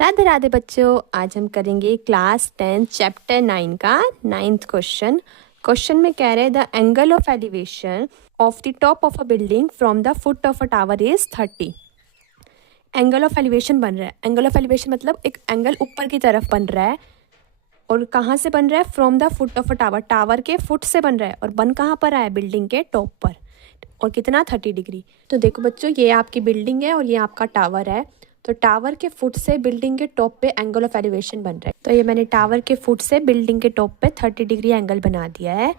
राधे राधे बच्चों, आज हम करेंगे क्लास 10 चैप्टर 9 का 9th क्वेश्चन। क्वेश्चन में कह रहे हैं the angle of elevation of the top of a building from the foot of a tower is 30। Angle of elevation बन रहा है। एंगल ऑफ एलिवेशन मतलब एक एंगल ऊपर की तरफ बन रहा है। और कहाँ से बन रहा है? From the foot of a tower, tower के फुट से बन रहा है। और बन कहाँ पर है? बिल्डिंग के टॉप पर। और कितना? 30 डिग्री। तो देखो बच्चों, ये आपकी बिल्डिंग है और ये आपका टावर है। तो टावर के फुट से बिल्डिंग के टॉप पे एंगल ऑफ एलिवेशन बन रहा है। तो ये मैंने टावर के फुट से बिल्डिंग के टॉप पे 30 डिग्री एंगल बना दिया है।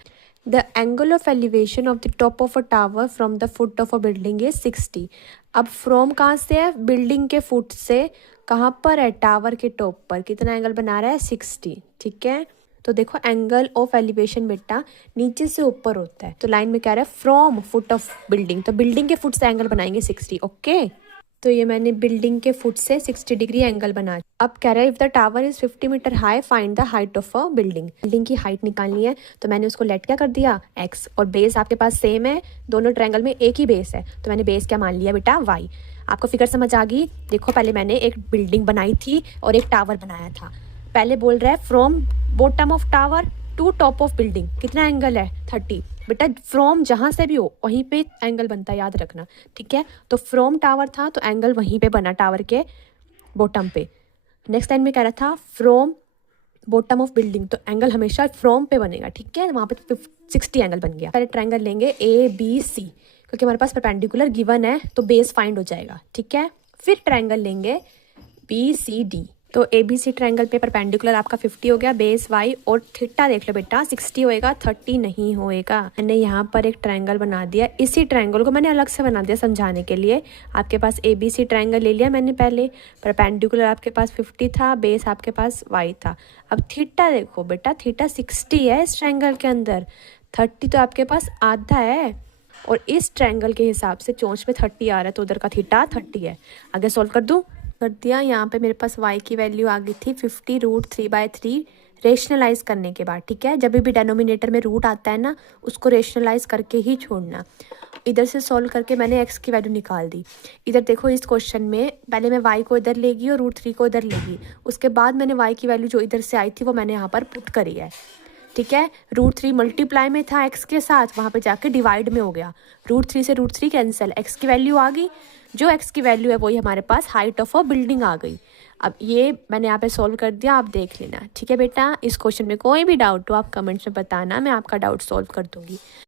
The angle of elevation of the top of a tower from the foot of a building is 60। अब फ्रॉम कहाँ से है? बिल्डिंग के फुट से। कहाँ पर है? टावर के टॉप पर। कितना एंगल बना रहा है? 60। ठीक है, तो देखो एंगल ऑफ एलिवेशन बेटा नीचे से ऊपर होता है। तो लाइन में क्या रहा है? From foot of building. तो बिल्डिंग के फुट से एंगल बनाएंगे 60। ओके, तो ये मैंने बिल्डिंग के फुट से 60 डिग्री एंगल बना। अब कह रहा है if the tower is 50 metre high find the height of a building. Building की हाइट निकालनी है। तो मैंने उसको लेट क्या कर दिया? x। और बेस आपके पास सेम है, दोनों ट्रायंगल में एक ही बेस है। तो मैंने बेस क्या मान लिया बेटा? y। आपको फिगर समझ आ गई? देखो पहले मैंने एक बिल्डिंग बनाई थी और एक टावर बनाया था। पहले बोल रहा है from bottom of tower to top of building कितना एंगल है? 30। बेटा फ्रॉम जहाँ से भी हो वहीं पे एंगल बनता है, याद रखना। ठीक है, तो फ्रॉम टावर था तो एंगल वहीं पे बना, टावर के बॉटम पे। नेक्स्ट लाइन में कह रहा था फ्रॉम बॉटम ऑफ बिल्डिंग, तो एंगल हमेशा फ्रॉम पे बनेगा। ठीक है, वहाँ पे 60 एंगल बन गया। पहले ट्रायंगल लेंगे ABC, क्योंकि हमारे पास परपेंडिकुलर गिवन है तो बेस फाइंड हो जाएगा। ठीक है, फिर ट्रायंगल लेंगे BCD। तो ABC ट्रायंगल पे परपेंडिकुलर आपका 50 हो गया, बेस y। और थीटा देख लो बेटा, 60 होएगा, 30 नहीं होएगा। मैंने यहाँ पर एक ट्रायंगल बना दिया। इसी ट्रायंगल को मैंने अलग से बना दिया समझाने के लिए। आपके पास ABC ट्रायंगल ले लिया मैंने पहले, परपेंडिकुलर आपके पास 50 था, बेस आपके पास y था। अब थीटा देखो बेटा, थीटा 60 है इस ट्रायंगल के अंदर, 30 तो आपके पास आधा है। और इस ट्रायंगल के हिसाब से चोंच पे 30 आ रहा है, तो उधर का थीटा 30 है। आगे सॉल्व कर दूँ? कर दिया। यहाँ पे मेरे पास y की वैल्यू आ गई थी 50√3/3 रेशनलाइज करने के बाद। ठीक है, जब भी डिनोमिनेटर में रूट आता है ना, उसको रेशनलाइज करके ही छोड़ना। इधर से सॉल्व करके मैंने x की वैल्यू निकाल दी। इधर देखो इस क्वेश्चन में पहले मैं y को इधर लेगी और √3 को इधर लेगी। उसके बाद मैंने y की वैल्यू जो इधर से आई थी वो मैंने यहाँ पर पुट करी है। ठीक है, √3 मल्टीप्लाई में था x के साथ, वहाँ पे जाके डिवाइड में हो गया। √3 से √3 कैंसिल, x की वैल्यू आ गई। जो x की वैल्यू है वही हमारे पास हाइट ऑफ अ बिल्डिंग आ गई। अब ये मैंने यहाँ पे सॉल्व कर दिया, आप देख लेना। ठीक है बेटा, इस क्वेश्चन में कोई भी डाउट हो आप कमेंट्स में बताना, मैं आपका डाउट सॉल्व कर दूंगी।